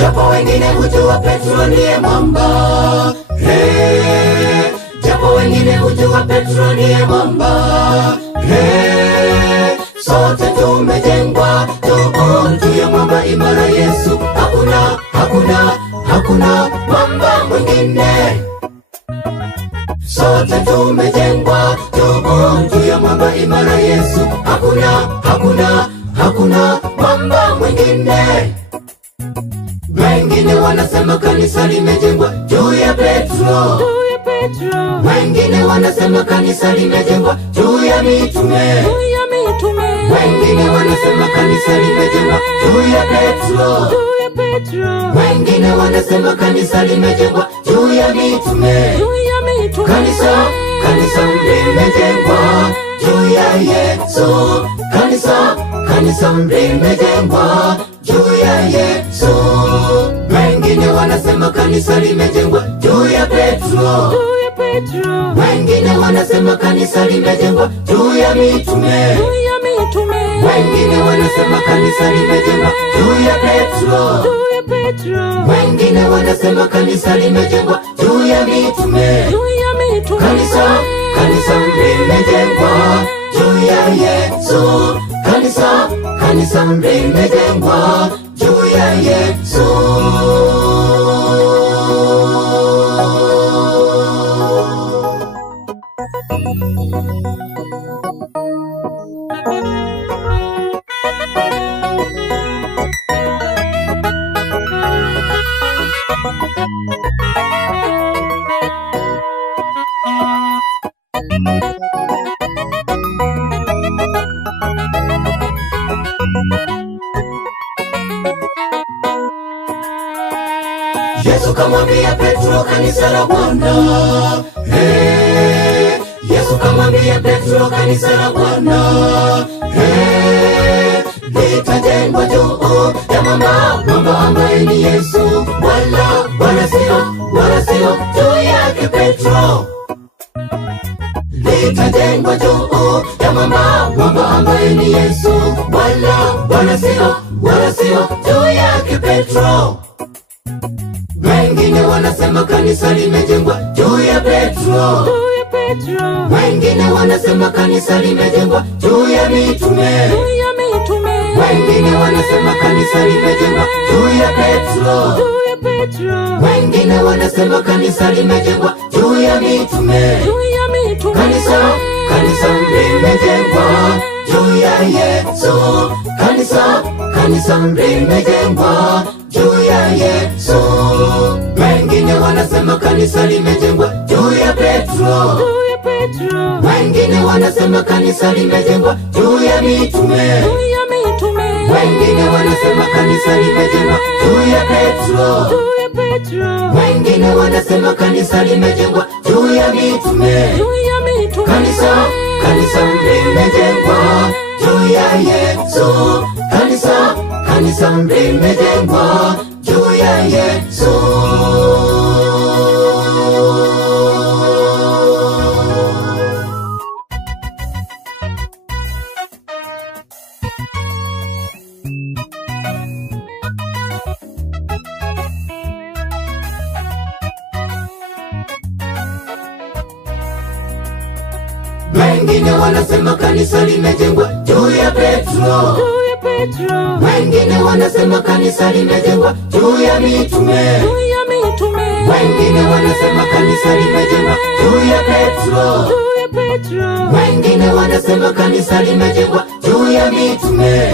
japo wengine hujua Petro ndiye mwamba. Japo wengine hujua Petro ndiye mwamba. Sote tumejengwa juu ya mwamba imara Yesu. Hakuna mwamba mwingine. Sote tumejengwa juu ya mwamba imara Yesu. Hakuna mwamba mwingine. Wengine wanasema kanisa limejengwa juu ya Petro. Wengine wanasema kanisa limejengwa juu ya mitume. Wengine wanasema kanisa limejengwa juu ya Petro. Wengine wanasema kanisa limejengwa juu ya mitume. Kanisa limejengwa juu ya Yesu. Kanisa limejengwa juu ya Yesu. Wengine wanasema kanisa limejengwa juu ya Petro. Wengine wanasema kanisa limejengwa juu ya mitume. Wengine wanasema kanisa limejengwa juu ya Petro. Wengine wanasema kanisa limejengwa juu ya mitume. Kanisa limejengwa juu ya Yesu. Kanisa limejengwa juu ya Yesu. Yesu kamwambia Petro, kanisa la Bwana. Yesu kamwambia Petro, kanisa la Bwana. Litajengwa juu ya mwamba ambaye ni Yesu. Wala sio juu yake Petro. Litajengwa juu ya mwamba ambaye ni Yesu. Wala sio juu yake Petro. Wengine wanasema kanisa limejengwa juu ya Petro. Wengine wanasema kanisa limejengwa juu ya mitume. Wengine wanasema kanisa limejengwa juu ya Petro. Wengine wanasema kanisa limejengwa juu ya mitume. Kanisa limejengwa juu ya Yesu. Kanisa limejengwa juu ya Yesu. Wengine wanasema kanisa limejengwa juu ya Petro. Wengine wanasema kanisa limejengwa juu ya mitume. Wengine wanasema kanisa limejengwa juu ya Petro. Wengine wanasema kanisa limejengwa juu ya mitume. Kanisa limejengwa juu ya Yesu. Kanisa limejengwa juu ya Yesu. Wengine wanasema kanisa limejengwa juu ya Petro. Wengine wanasema kanisa limejengwa juu ya mitume. Wengine wanasema kanisa limejengwa juu ya Petro. Wengine wanasema kanisa limejengwa juu ya mitume.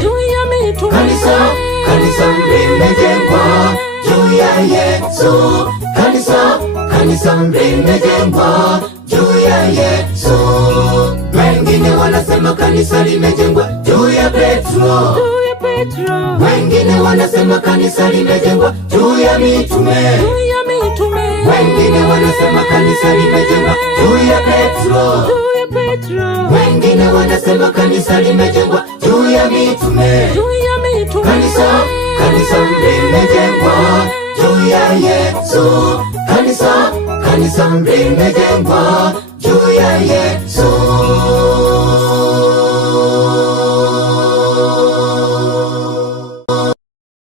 Kanisa limejengwa juu ya Yesu. Kanisa limejengwa juu ya Yesu. Wengine wanasema kanisa limejengwa juu ya Petro. Wengine wanasema kanisa limejengwa juu ya mitume. Wengine wanasema kanisa limejengwa juu ya Petro. Wengine wanasema kanisa limejengwa juu ya mitume. Kanisa limejengwa juu ya Yesu. Kanisa limejengwa juu ya Yesu.